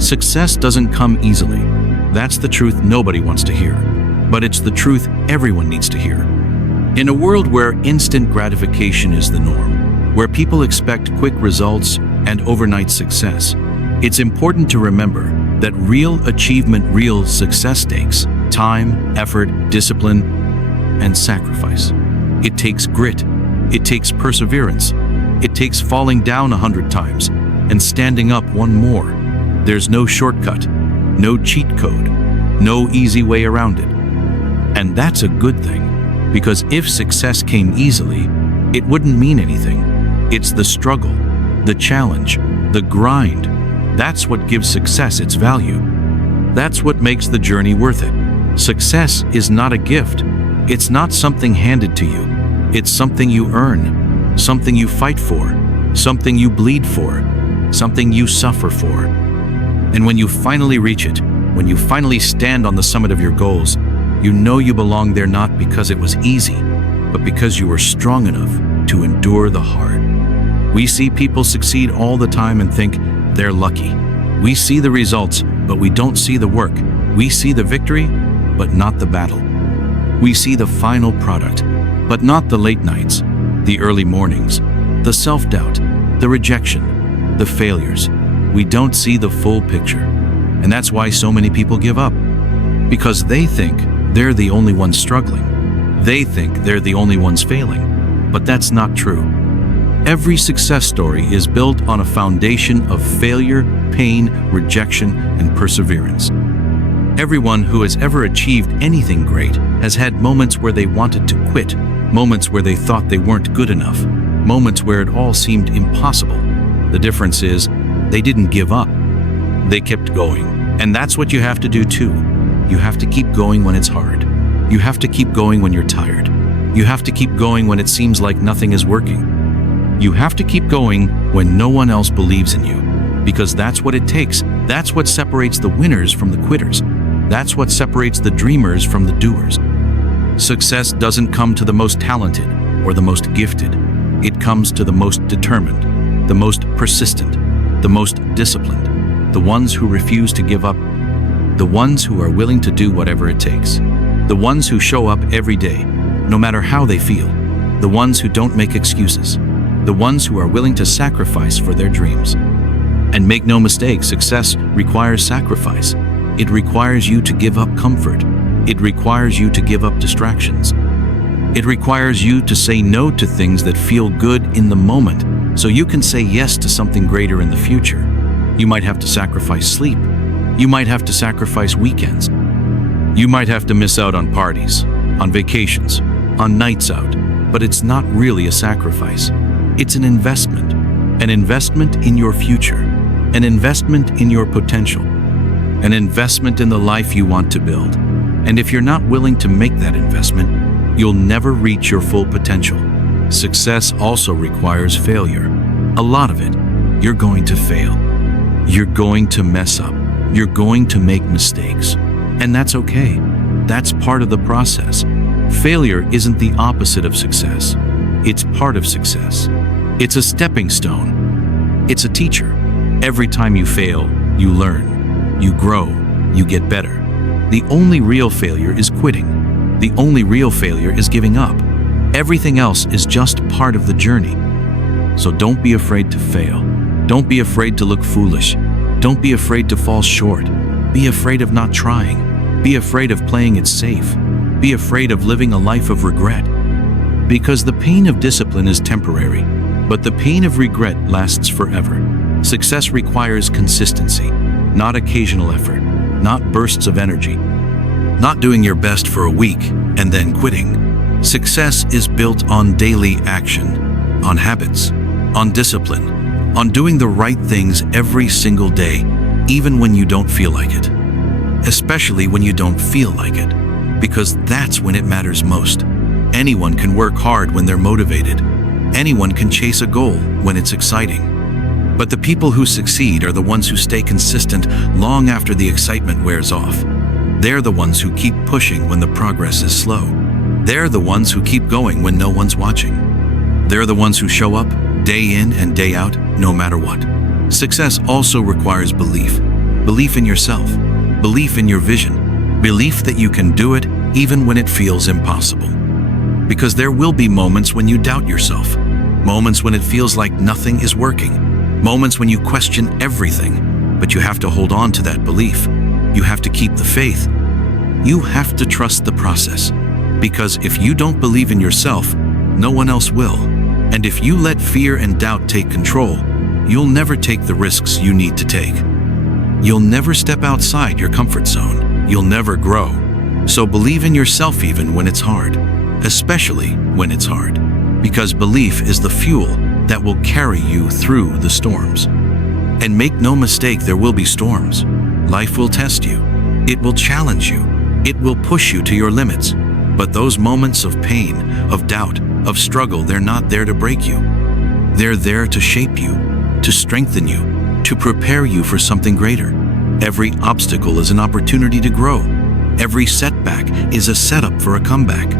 Success doesn't come easily. That's the truth nobody wants to hear. But it's the truth everyone needs to hear. In a world where instant gratification is the norm, where people expect quick results and overnight success, it's important to remember that real achievement, real success takes time, effort, discipline, and sacrifice. It takes grit. It takes perseverance. It takes falling down 100 times and standing up one more. There's no shortcut, no cheat code, no easy way around it. And that's a good thing, because if success came easily, it wouldn't mean anything. It's the struggle, the challenge, the grind. That's what gives success its value. That's what makes the journey worth it. Success is not a gift. It's not something handed to you. It's something you earn, something you fight for, something you bleed for, something you suffer for. And when you finally reach it, when you finally stand on the summit of your goals, you know you belong there not because it was easy, but because you were strong enough to endure the hard. We see people succeed all the time and think they're lucky. We see the results, but we don't see the work. We see the victory, but not the battle. We see the final product, but not the late nights, the early mornings, the self-doubt, the rejection, the failures. We don't see the full picture. And that's why so many people give up. Because they think they're the only ones struggling. They think they're the only ones failing. But that's not true. Every success story is built on a foundation of failure, pain, rejection, and perseverance. Everyone who has ever achieved anything great has had moments where they wanted to quit, moments where they thought they weren't good enough, moments where it all seemed impossible. The difference is, they didn't give up. They kept going. And that's what you have to do too. You have to keep going when it's hard. You have to keep going when you're tired. You have to keep going when it seems like nothing is working. You have to keep going when no one else believes in you. Because that's what it takes. That's what separates the winners from the quitters. That's what separates the dreamers from the doers. Success doesn't come to the most talented or the most gifted. It comes to the most determined, the most persistent, the most disciplined, the ones who refuse to give up, the ones who are willing to do whatever it takes, the ones who show up every day, no matter how they feel, the ones who don't make excuses, the ones who are willing to sacrifice for their dreams. And make no mistake, success requires sacrifice. It requires you to give up comfort. It requires you to give up distractions. It requires you to say no to things that feel good in the moment, so you can say yes to something greater in the future. You might have to sacrifice sleep. You might have to sacrifice weekends. You might have to miss out on parties, on vacations, on nights out, but it's not really a sacrifice. It's an investment in your future, an investment in your potential, an investment in the life you want to build. And if you're not willing to make that investment, you'll never reach your full potential. Success also requires failure. A lot of it. You're going to fail. You're going to mess up. You're going to make mistakes. And that's okay. That's part of the process. Failure isn't the opposite of success. It's part of success. It's a stepping stone. It's a teacher. Every time you fail, you learn. You grow. You get better. The only real failure is quitting. The only real failure is giving up. Everything else is just part of the journey. So don't be afraid to fail. Don't be afraid to look foolish. Don't be afraid to fall short. Be afraid of not trying. Be afraid of playing it safe. Be afraid of living a life of regret. Because the pain of discipline is temporary, but the pain of regret lasts forever. Success requires consistency, not occasional effort, not bursts of energy, not doing your best for a week and then quitting. Success is built on daily action, on habits, on discipline, on doing the right things every single day, even when you don't feel like it. Especially when you don't feel like it, because that's when it matters most. Anyone can work hard when they're motivated. Anyone can chase a goal when it's exciting. But the people who succeed are the ones who stay consistent long after the excitement wears off. They're the ones who keep pushing when the progress is slow. They're the ones who keep going when no one's watching. They're the ones who show up day in and day out, no matter what. Success also requires belief belief in yourself, belief in your vision, belief that you can do it even when it feels impossible. Because there will be moments when you doubt yourself, moments when it feels like nothing is working, moments when you question everything, but you have to hold on to that belief. You have to keep the faith. You have to trust the process. Because if you don't believe in yourself, no one else will. And if you let fear and doubt take control, you'll never take the risks you need to take. You'll never step outside your comfort zone. You'll never grow. So believe in yourself even when it's hard, especially when it's hard. Because belief is the fuel that will carry you through the storms. And make no mistake, there will be storms. Life will test you. It will challenge you. It will push you to your limits. But those moments of pain, of doubt, of struggle, they're not there to break you. They're there to shape you, to strengthen you, to prepare you for something greater. Every obstacle is an opportunity to grow. Every setback is a setup for a comeback.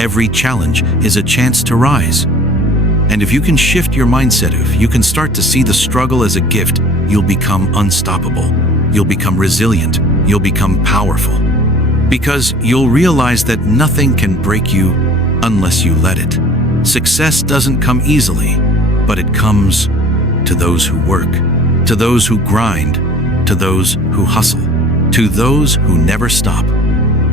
Every challenge is a chance to rise. And if you can shift your mindset, if you can start to see the struggle as a gift, you'll become unstoppable. You'll become resilient. You'll become powerful. Because you'll realize that nothing can break you unless you let it. Success doesn't come easily, but it comes to those who work, to those who grind, to those who hustle, to those who never stop,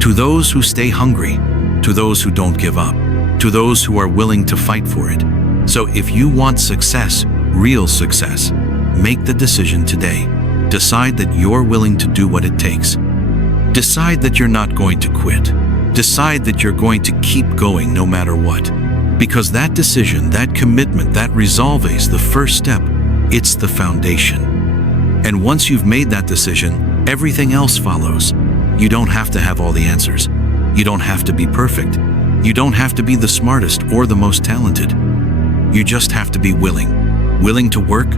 to those who stay hungry, to those who don't give up, to those who are willing to fight for it. So if you want success, real success, make the decision today. Decide that you're willing to do what it takes. Decide that you're not going to quit. Decide that you're going to keep going no matter what. Because that decision, that commitment, that resolve is the first step. It's the foundation. And once you've made that decision, everything else follows. You don't have to have all the answers. You don't have to be perfect. You don't have to be the smartest or the most talented. You just have to be willing. Willing to work,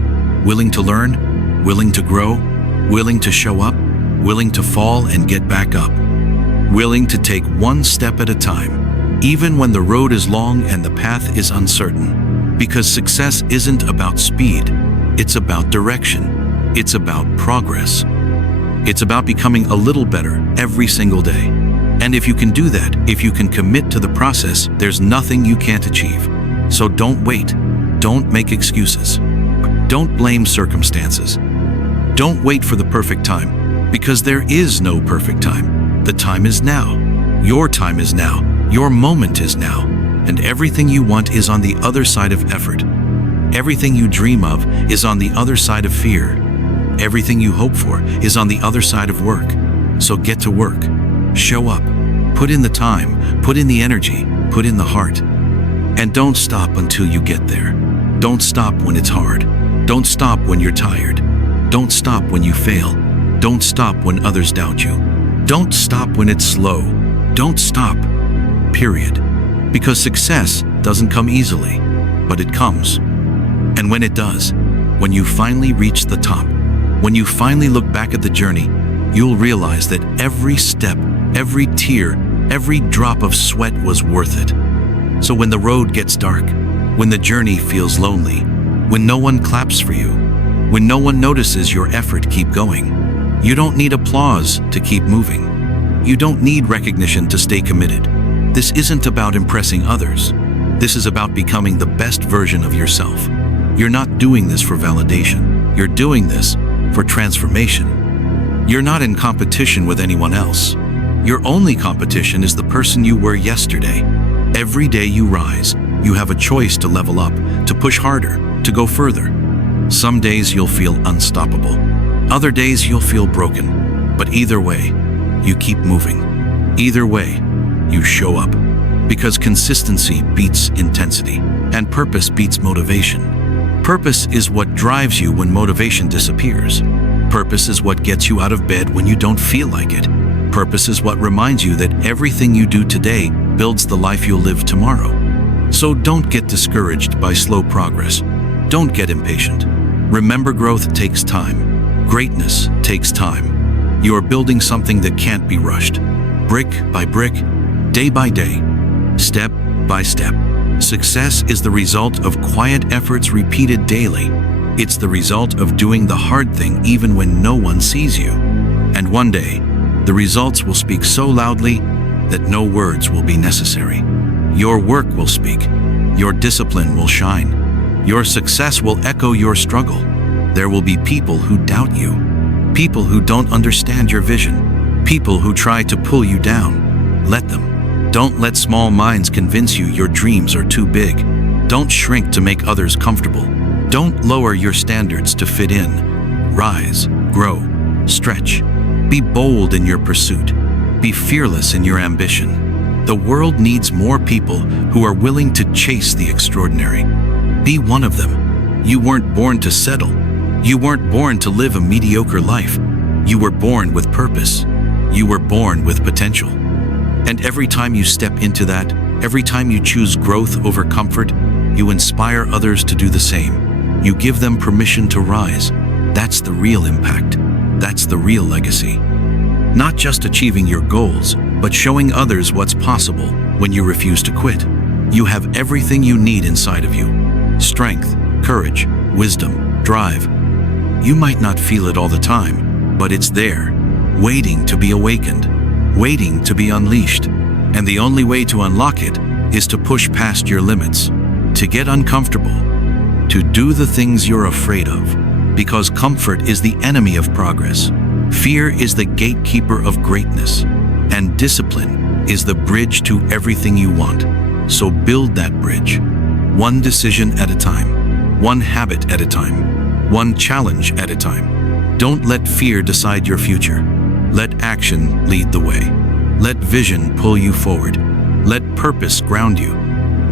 willing to learn, willing to grow, willing to show up, willing to fall and get back up. Willing to take one step at a time, even when the road is long and the path is uncertain. Because success isn't about speed, it's about direction. It's about progress. It's about becoming a little better every single day. And if you can do that, if you can commit to the process, there's nothing you can't achieve. So don't wait. Don't make excuses. Don't blame circumstances. Don't wait for the perfect time, because there is no perfect time. The time is now. Your time is now. Your moment is now. And everything you want is on the other side of effort. Everything you dream of is on the other side of fear. Everything you hope for is on the other side of work. So get to work. Show up. Put in the time. Put in the energy. Put in the heart. And don't stop until you get there. Don't stop when it's hard. Don't stop when you're tired. Don't stop when you fail. Don't stop when others doubt you. Don't stop when it's slow. Don't stop. Period. Because success doesn't come easily, but it comes. And when it does, when you finally reach the top, when you finally look back at the journey, you'll realize that every step, every tear, every drop of sweat was worth it. So when the road gets dark, when the journey feels lonely, when no one claps for you, when no one notices your effort, keep going. You don't need applause to keep moving. You don't need recognition to stay committed. This isn't about impressing others. This is about becoming the best version of yourself. You're not doing this for validation. You're doing this for transformation. You're not in competition with anyone else. Your only competition is the person you were yesterday. Every day you rise, you have a choice to level up, to push harder, to go further. Some days you'll feel unstoppable. Other days you'll feel broken. But either way, you keep moving. Either way, you show up. Because consistency beats intensity, and purpose beats motivation. Purpose is what drives you when motivation disappears. Purpose is what gets you out of bed when you don't feel like it. Purpose is what reminds you that everything you do today builds the life you'll live tomorrow. So don't get discouraged by slow progress. Don't get impatient. Remember, growth takes time. Greatness takes time. You are building something that can't be rushed. Brick by brick, day by day, step by step. Success is the result of quiet efforts repeated daily. It's the result of doing the hard thing even when no one sees you. And one day, the results will speak so loudly that no words will be necessary. Your work will speak. Your discipline will shine. Your success will echo your struggle. There will be people who doubt you. People who don't understand your vision. People who try to pull you down. Let them. Don't let small minds convince you your dreams are too big. Don't shrink to make others comfortable. Don't lower your standards to fit in. Rise, grow, stretch. Be bold in your pursuit. Be fearless in your ambition. The world needs more people who are willing to chase the extraordinary. Be one of them. You weren't born to settle. You weren't born to live a mediocre life. You were born with purpose. You were born with potential. And every time you step into that, every time you choose growth over comfort, you inspire others to do the same. You give them permission to rise. That's the real impact. That's the real legacy. Not just achieving your goals, but showing others what's possible when you refuse to quit. You have everything you need inside of you. Strength, courage, wisdom, drive. You might not feel it all the time, but it's there, waiting to be awakened, waiting to be unleashed. And the only way to unlock it is to push past your limits, to get uncomfortable, to do the things you're afraid of. Because comfort is the enemy of progress. Fear is the gatekeeper of greatness. And discipline is the bridge to everything you want. So build that bridge. One decision at a time. One habit at a time. One challenge at a time. Don't let fear decide your future. Let action lead the way. Let vision pull you forward. Let purpose ground you.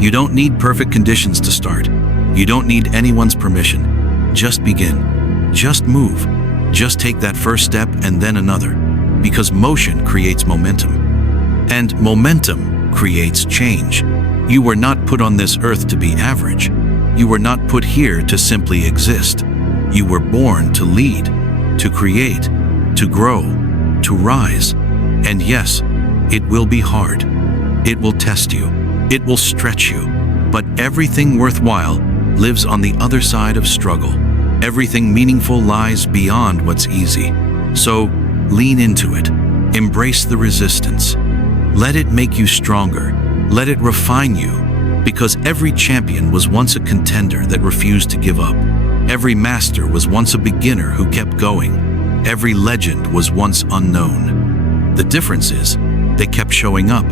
You don't need perfect conditions to start. You don't need anyone's permission. Just begin. Just move. Just take that first step and then another. Because motion creates momentum. And momentum creates change. You were not put on this earth to be average. You were not put here to simply exist. You were born to lead, to create, to grow, to rise. And yes, it will be hard. It will test you. It will stretch you. But everything worthwhile lives on the other side of struggle. Everything meaningful lies beyond what's easy. So lean into it. Embrace the resistance. Let it make you stronger. Let it refine you. Because every champion was once a contender that refused to give up. Every master was once a beginner who kept going. Every legend was once unknown. The difference is, they kept showing up.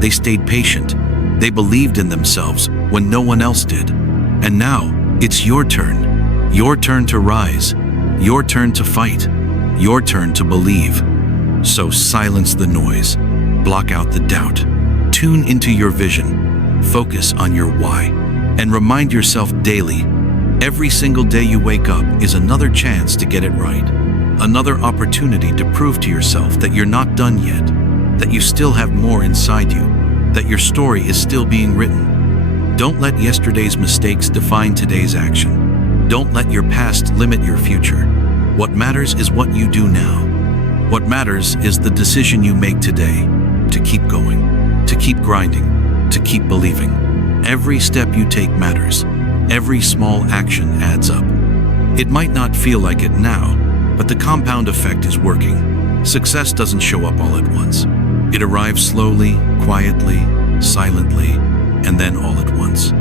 They stayed patient. They believed in themselves when no one else did. And now, it's your turn. Your turn to rise. Your turn to fight. Your turn to believe. So silence the noise. Block out the doubt. Tune into your vision. Focus on your why. And remind yourself daily, every single day you wake up is another chance to get it right. Another opportunity to prove to yourself that you're not done yet, that you still have more inside you, that your story is still being written. Don't let yesterday's mistakes define today's action. Don't let your past limit your future. What matters is what you do now. What matters is the decision you make today to keep going, to keep grinding, to keep believing. Every step you take matters. Every small action adds up. It might not feel like it now, but the compound effect is working. Success doesn't show up all at once. It arrives slowly, quietly, silently, and then all at once.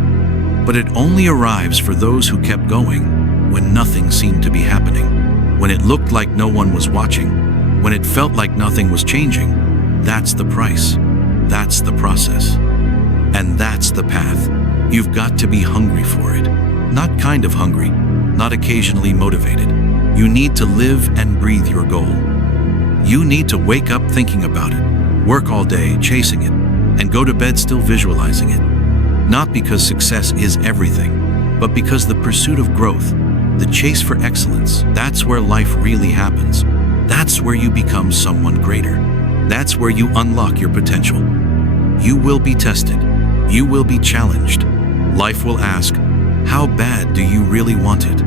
But it only arrives for those who kept going when nothing seemed to be happening, when it looked like no one was watching, when it felt like nothing was changing. That's the price. That's the process. And that's the path. You've got to be hungry for it. Not kind of hungry, not occasionally motivated. You need to live and breathe your goal. You need to wake up thinking about it, work all day chasing it, and go to bed still visualizing it. Not because success is everything, but because the pursuit of growth, the chase for excellence, that's where life really happens. That's where you become someone greater. That's where you unlock your potential. You will be tested. You will be challenged. Life will ask, how bad do you really want it?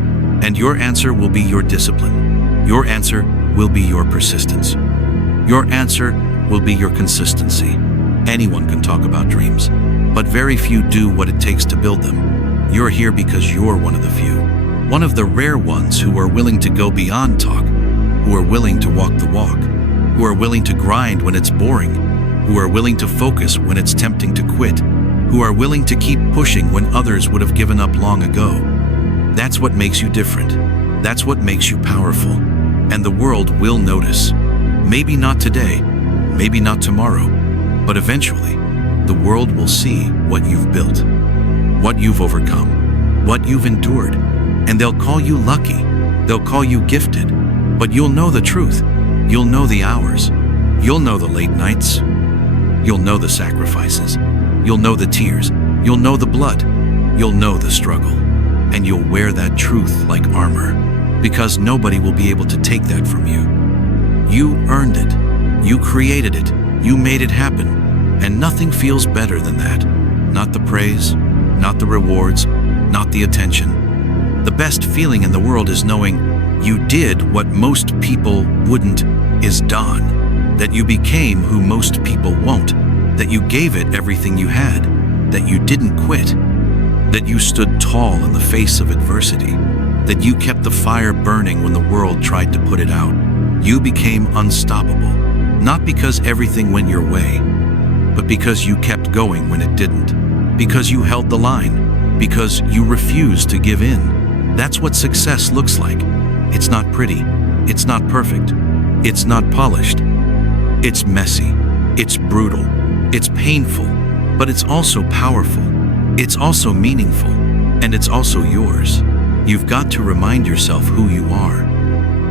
And your answer will be your discipline. Your answer will be your persistence. Your answer will be your consistency. Anyone can talk about dreams, but very few do what it takes to build them. You're here because you're one of the few. One of the rare ones who are willing to go beyond talk, who are willing to walk the walk, who are willing to grind when it's boring, who are willing to focus when it's tempting to quit, who are willing to keep pushing when others would have given up long ago. That's what makes you different. That's what makes you powerful. And the world will notice. Maybe not today, maybe not tomorrow, but eventually, the world will see what you've built, what you've overcome, what you've endured, and they'll call you lucky, they'll call you gifted, but you'll know the truth. You'll know the hours. You'll know the late nights. You'll know the sacrifices. You'll know the tears. You'll know the blood. You'll know the struggle. And you'll wear that truth like armor, because nobody will be able to take that from you. You earned it. You created it. You made it happen. And nothing feels better than that. Not the praise, not the rewards, not the attention. The best feeling in the world is knowing you did what most people wouldn't, is done. That you became who most people won't. That you gave it everything you had. That you didn't quit. That you stood tall in the face of adversity. That you kept the fire burning when the world tried to put it out. You became unstoppable. Not because everything went your way, but because you kept going when it didn't. Because you held the line. Because you refused to give in. That's what success looks like. It's not pretty. It's not perfect. It's not polished. It's messy. It's brutal. It's painful. But it's also powerful. It's also meaningful. And it's also yours. You've got to remind yourself who you are.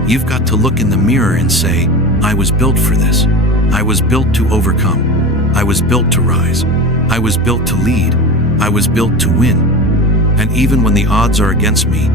You've got to look in the mirror and say, I was built for this. I was built to overcome. I was built to rise. I was built to lead. I was built to win. And even when the odds are against me,